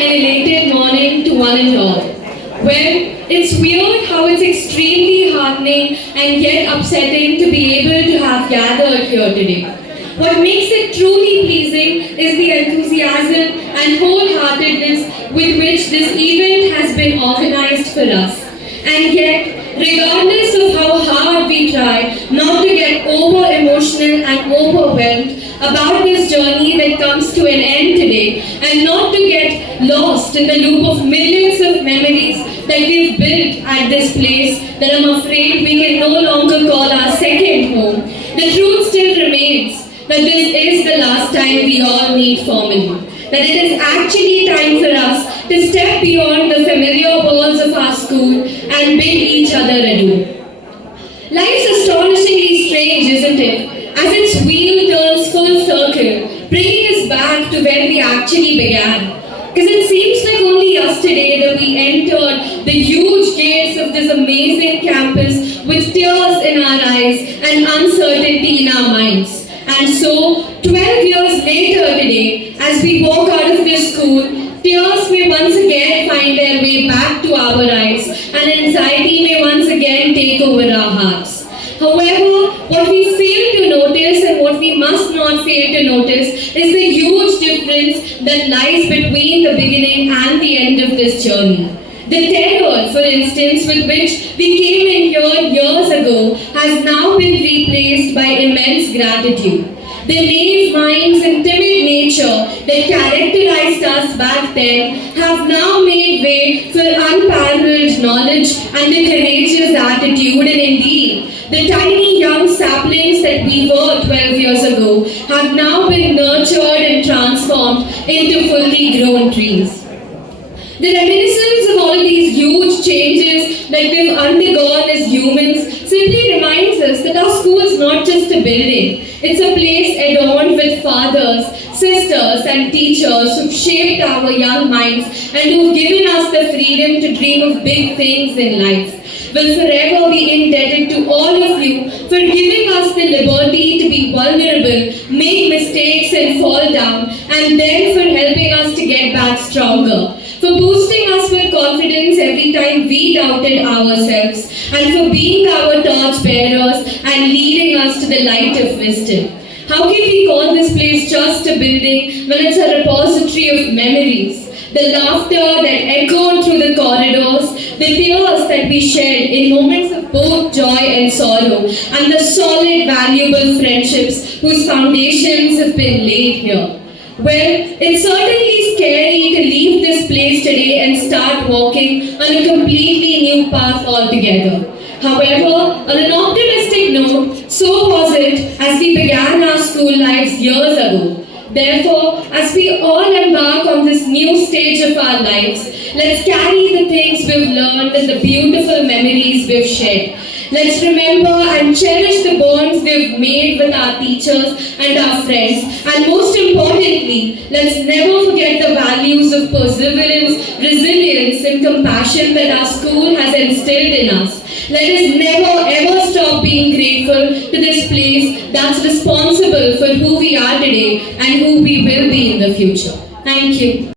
and elated morning to one and all. Well, it's weird how it's extremely heartening and yet upsetting to be able to have gathered here today. What makes it truly pleasing is the enthusiasm and wholeheartedness with which this event has been organized for us. And yet, regardless of how hard we try not to get over emotional and overwhelmed about this journey that comes to an end today, and not to get lost in the loop of millions of memories that we've built at this place that I'm afraid we can no longer call our second home, the truth still remains that this is the last time we all meet formally. That it is actually time for us to step beyond the familiar walls of our school and bid each other adieu. Life's astonishingly strange, isn't it? As its wheel turns full circle, bringing us back to where we actually began. Because it seems like only yesterday that we entered the huge gates of this amazing campus with tears in our eyes and uncertainty in our minds. And so, 12 years later today, as we walk out of this school, tears may once again find their way back to our eyes, and anxiety may once again take over our hearts. However, what we fail to notice and what we must not fail to notice is the huge difference that lies between the beginning and the end of this journey. The terror, for instance, with which we came in here years ago has now been replaced by immense gratitude. The naive minds and timid nature that characterized us back then have now made way for unparalleled knowledge and a courageous attitude, and indeed, the tiny young saplings that we were 12 years ago have now been nurtured and transformed into fully grown trees. The reminiscence of all of these huge changes that we've undergone as humans simply reminds us that our school is not just a building. It's a place adorned with fathers, sisters, and teachers who've shaped our young minds and who've given us the freedom to dream of big things in life. Will forever be indebted to all of you for giving us the liberty to be vulnerable, make mistakes and fall down, and then for helping us to get back stronger. For boosting us with confidence every time we doubted ourselves, and for being our torch bearers and leading us to the light of wisdom. How can we call this place just a building when it's a repository of memories? The laughter that echoed through the corridors, the tears that we shed in moments of both joy and sorrow, and the solid, valuable friendships whose foundations have been laid here. Well, it's certainly scary to leave this place today and start walking on a completely new path altogether. However, on an optimistic note, so was it as we began our school lives years ago. Therefore, as we all embark on this new stage of our lives, let's carry the things we've learned and the beautiful memories we've shared. Let's remember and cherish the bonds we've made with our teachers and our friends. And most importantly, let's never forget the values of perseverance, resilience, and compassion that our school has instilled in us. Let us never ever stop being grateful to this place that's responsible for who we are today and who we will be in the future. Thank you.